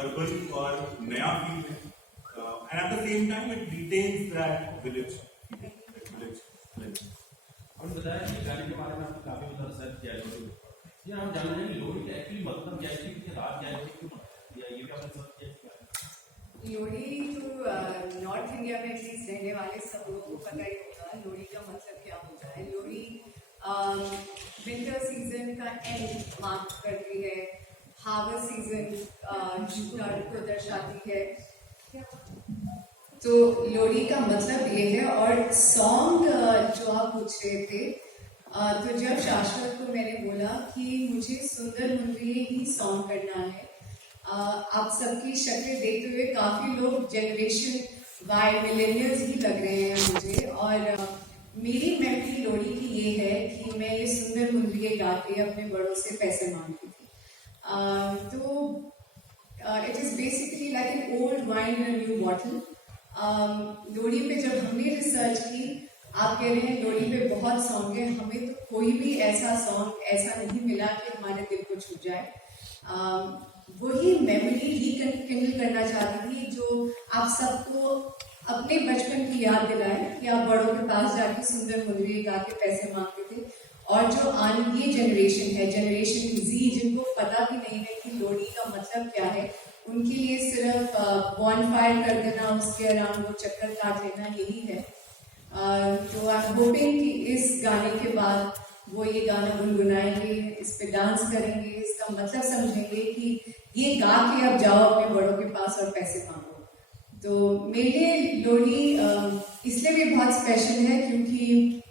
Urban और नया feel है, and at the same time it retains that village village. आपने बताया कि गाने के बारे में आपने काफी मतलब सर्च किया है लोरी पर। हम जानना चाहेंगे लोरी का एक्चुअली मतलब क्या है, कि रात क्या है, क्यों या ये भी आपने सर्च किया है? लोरी तो नॉर्थ इंडिया में एटलीस्ट रहने वाले सब लोगों को पता ही होगा लोरी का मतलब क्या होता है। लोरी विंटर सीजन का एंड मार्क करती है, हार्वेस्ट सीजन को दर्शाती है। तो लोरी का मतलब ये है। और सॉन्ग जो आप पूछ रहे थे, तो जब शाश्वत को मैंने बोला कि मुझे सुंदर मुंद्रिये ही सॉन्ग करना है, आप सबकी शक्लें देखते हुए काफी लोग जनरेशन वाई मिलेनियल्स ही लग रहे हैं मुझे। और मेरी मेमोरी लोरी की ये है कि मैं ये सुंदर मुंद्रिये गा के अपने बड़ों से पैसे मांगती थी। तो it is basically like an old wine in a new bottle. लोरी पे जब हमने रिसर्च की, आप कह रहे हैं लोरी पे बहुत सॉन्ग है, हमें तो कोई भी ऐसा सॉन्ग ऐसा नहीं मिला कि हमारे दिल को छू जाए। वही मेमोरी रिकन्फिल करना चाहती थी जो आप सबको अपने बचपन की याद दिलाए कि आप बड़ों के पास जाके सुंदर मुंद्रिये गा के पैसे मांगते थे। और जो ये जनरेशन है, जनरेशन जी, जिनको पता भी नहीं है कि लोरी का मतलब क्या है, उनके लिए सिर्फ बॉनफायर कर देना, उसके अराउंड वो चक्कर काट लेना यही है। तो आई एम होपिंग कि इस गाने के बाद वो ये गाना गुनगुनाएंगे, इस पे डांस करेंगे, इसका मतलब समझेंगे कि ये गा के अब जाओ अपने बड़ों के पास और पैसे मांगो। तो मेरे लिए लोरी इसलिए भी बहुत स्पेशल है क्योंकि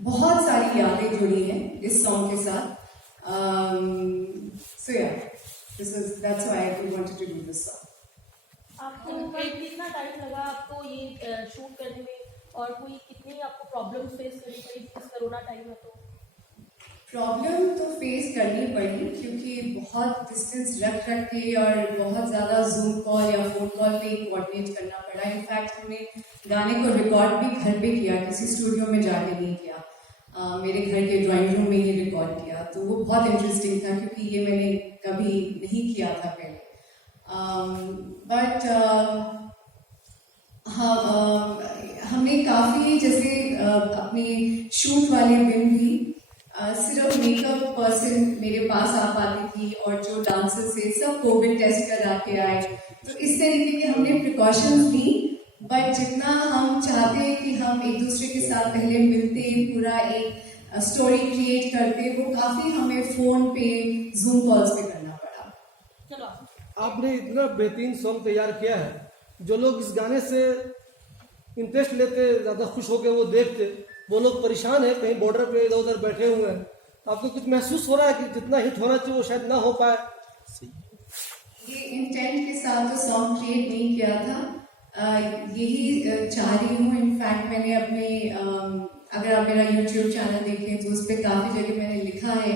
बहुत सारी यादें जुड़ी हैं इस सॉन्ग के साथ। सो या that's why I wanted to do this song. आपको कितना टाइम लगा आपको ये शूट करने में, और कोई कितनी आपको प्रॉब्लम फेस करनी पड़ी इस कोरोना टाइम में? तो प्रॉब्लम तो फेस करनी पड़ी क्योंकि बहुत डिस्टेंस रख के और बहुत ज़्यादा जूम कॉल या फोन कॉल पे कोऑर्डिनेट करना पड़ा। इनफैक्ट हमने गाने को रिकॉर्ड भी घर पे किया, किसी स्टूडियो में जाके नहीं किया। मेरे घर के ड्राइंग रूम में ही रिकॉर्ड किया। तो वो बहुत इंटरेस्टिंग था क्योंकि ये मैंने कभी नहीं किया था पहले। बट हाँ, हमने काफ़ी जैसे अपने शूट वाले दिन भी सिर्फ मेकअप पर्सन मेरे पास आ पाती थी और जो डांसर्स थे सब कोविड टेस्ट करा के आए। तो इस तरीके के हमने प्रिकॉशंस ली। बट जितना हम चाहते हैं कि हम एक दूसरे के साथ पहले मिलते, पूरा एक स्टोरी क्रिएट करते, वो काफ़ी हमें फ़ोन पे, जूम कॉल्स पे करना पड़ा। चलो आपने इतना बेहतरीन सॉन्ग तैयार किया है, जो लोग इस गाने से इंटरेस्ट लेते, ज़्यादा खुश होकर वो देखते, वो लोग परेशान है, कहीं बॉर्डर पे इधर उधर बैठे हुए हैं। आपको कुछ महसूस हो रहा है कि जितना हिट होना चाहिए वो शायद ना हो पाए? ये इंटेंट के साथ तो सॉन्ग क्रिएट नहीं किया था, यही चाह रही हूँ। इनफैक्ट मैंने अपने अगर आप मेरा यूट्यूब चैनल देखें तो उस पर काफ़ी जगह मैंने लिखा है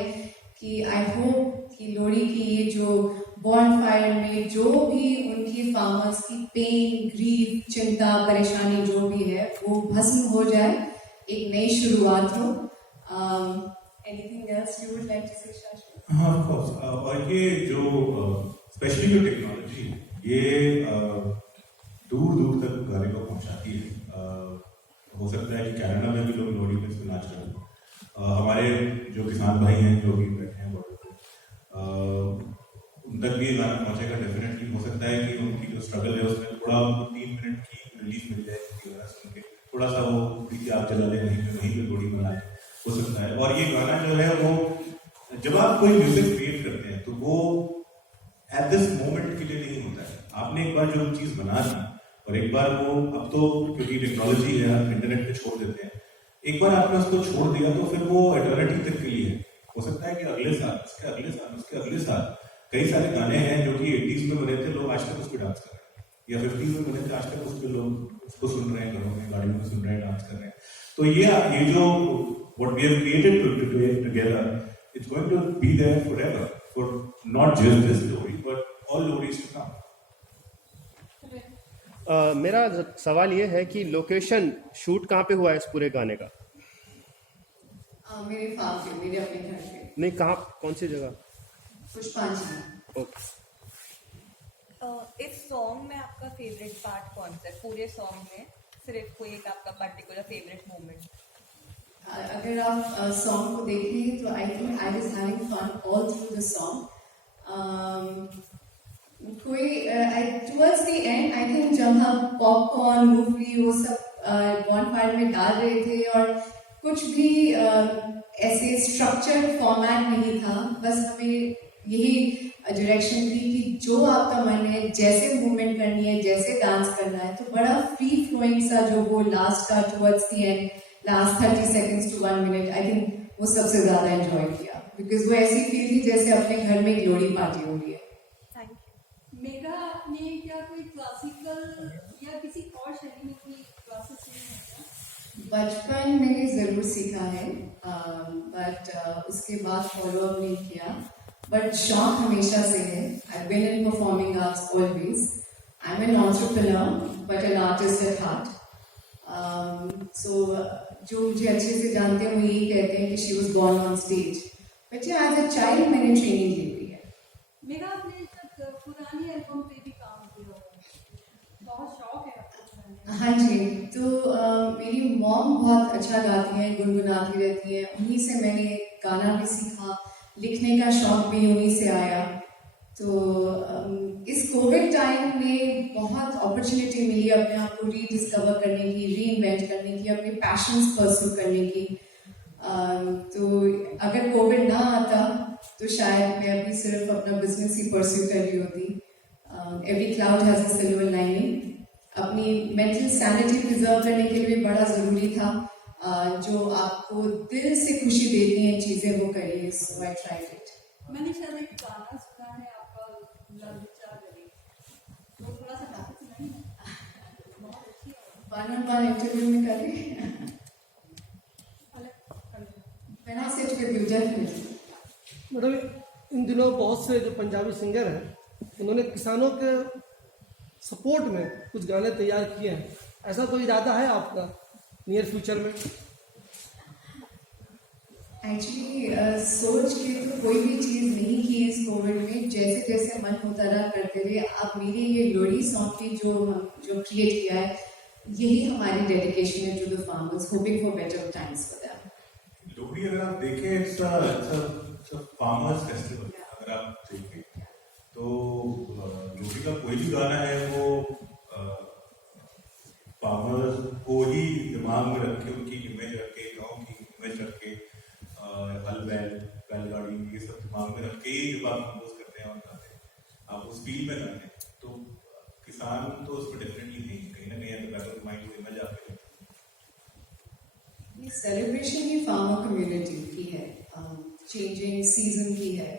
कि आई होप कि लोरी की ये जो बॉनफायर में जो भी उनकी फार्मर्स की पेन, ग्रीफ, चिंता, परेशानी जो भी है वो भस्म हो जाए, एक नई शुरुआत हो। Anything else you would like to say Shashwat? हाँ, ऑफ कोर्स। और ये जो स्पेशली जो टेक्नोलॉजी ये दूर दूर तक गाने को पहुंचाती है। हो सकता है कि कनाडा में भी लोग लोरी पे इसको नाच रहे हैं। हमारे जो किसान भाई हैं जो भी बैठे हैं बॉर्डर पे, उन तक भी ये गाना पहुंचेगा डेफिनेटली। हो सकता है कि उनकी जो स्ट्रगल है उसमें थोड़ा 3 मिनट की रिलीफ मिल जाए, उनकी गाना सुन के थोड़ा सा वो कि आप जला ले वहीं पे लोरी बना ले, हो सकता है। और ये गाना जो है वो जब आप कोई म्यूजिक क्रिएट करते हैं तो वो एट दिस मोमेंट के लिए नहीं होता है। आपने एक बार जो चीज बना दी और एक बार वो, अब तो क्योंकि टेक्नोलॉजी है आप इंटरनेट पे छोड़ देते हैं, एक बार आपने उसको छोड़ दिया तो फिर वो एटर्निटी तक के लिए है। हो सकता है कि अगले साल, उसके अगले साल, उसके अगले साल कई सारे गाने हैं जो कि 80s में बने थे, लोग आज तक उस पर डांस कर रहे हैं, या 50s में बने थे, आज तक उस पर लोग उसको सुन रहे हैं, घरों में गाड़ियों में सुन रहे हैं, डांस कर रहे हैं। तो ये जो what we have created together, it's going to be there forever, for not just this story but all stories to come. मेरा सवाल ये है कि लोकेशन शूट कहाँ पे हुआ है इस पूरे गाने का? मेरे फार्म पे, मेरे अपने घर पे। नहीं, कहाँ, कौन सी जगह? पुष्पांजलि। ओके। इस सॉन्ग में आपका फेवरेट पार्ट कौन सा है पूरे सॉन्ग में? सिर्फ कोई एक आपका पर्टिकुलर फेवरेट मोमेंट? अगर आप सॉन्ग को देखें तो I think I was having fun all through the song. कोई towards the end I think जब हम पॉपकॉर्न मूवी वो सब बॉनफायर में डाल रहे थे और कुछ भी ऐसे स्ट्रक्चर्ड फॉर्मेट नहीं था, बस हमें यही डायरेक्शन थी कि जो आपका मन है, जैसे मूवमेंट करनी है, जैसे डांस करना है, तो बड़ा फ्री फ्लोइंग सा जो वो लास्ट का towards the and last 30 seconds to 1 minute, I think वो सबसे ज्यादा एंजॉय किया बिकॉज वो ऐसी फील थी जैसे अपने घर में ग्लोरी पार्टी हो रही है। Thank you. मेरा आपने क्या कोई क्लासिकल या किसी और शैली में कोई क्लासेस ली है क्या? बचपन में जरूर सीखा है बट उसके बाद फॉलो अप नहीं किया, बट शौक हमेशा से है। I been in performing arts always. I am an entrepreneur but an artist at heart. So जो मुझे अच्छे से जानते हैं वो यही कहते हैं कि she was born on stage, but as a child मैंने ट्रेनिंग ली हुई है। मेरा आपने तक पुरानी एल्बम पे भी काम किया हुआ है, बहुत शौक है आपको पुराने। हाँ जी, तो मेरी मॉम बहुत अच्छा गाती हैं, गुनगुनाती रहती हैं, उन्हीं से मैंने गाना भी सीखा, लिखने का शौक भी उन्हीं से आया। तो इस कोविड टाइम में बहुत अपॉर्चुनिटी मिली अपने आप को रीडिस्कवर करने की, री इन्वेंट करने की, अपने पैशंस परस्यू करने की। तो अगर कोविड ना आता तो शायद मैं अभी सिर्फ अपना बिजनेस ही परस्यू कर रही होती। Every cloud has a silver lining. अपनी मेंटल सैनिटी प्रिजर्व करने के लिए भी बड़ा जरूरी था। जो आपको दिल से खुशी देती हैं चीजें वो करिए। सो आई ट्राइड इट। मैंने शायद एक गाना सुना है आपका, ललचा गली, वो थोड़ा सा गा के सुनाइए। बहुत अच्छी है। 1-on-1 इंटरव्यू में करें। When I sit with you, definitely. मतलब इन दिनों बहुत से जो पंजाबी सिंगर हैं उन्होंने किसानों के सपोर्ट में कुछ गाने तैयार किए हैं, ऐसा कोई इरादा है आपका नियर फ्यूचर में? एक्चुअली सोच के तो कोई भी चीज़ नहीं की इस कोविड में, जैसे जैसे मन होता रहा करते रहे। अब मेरी ये लोरी सॉन्ग की जो क्रिएट किया है, यही हमारी डेडिकेशन है to the farmers, hoping for better times for them. Lohri अगर आप देखें इट्स अ फार्मर्स फेस्टिवल। अगर आप देखें तो लोहड़ी का कोई भी गाना है वो फार्मर्स को ही दिमाग में रख के, उनकी इमेज रख के, गाँव की इमेज रख के, हल बैलगाड़ी ये सब दिमाग में रख के ही जब आप कंपोज करते हैं और गाते हैं, आप उस फील में गाते हैं, तो किसान तो उस पर डेफिनेटली नहीं, कहीं ना कहीं बैक ऑफ माइंड वो इमेज आपके। ये सेलिब्रेशन ही फार्मर कम्युनिटी की है, चेंजिंग सीजन की है,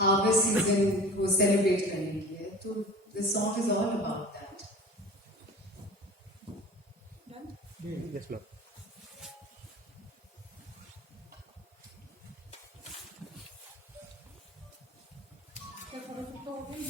हार्वेस्ट सीजन को सेलिब्रेट करने की है। तो this song is all about that. Yes ma'am. क्या थोड़ा सा तो हो गई?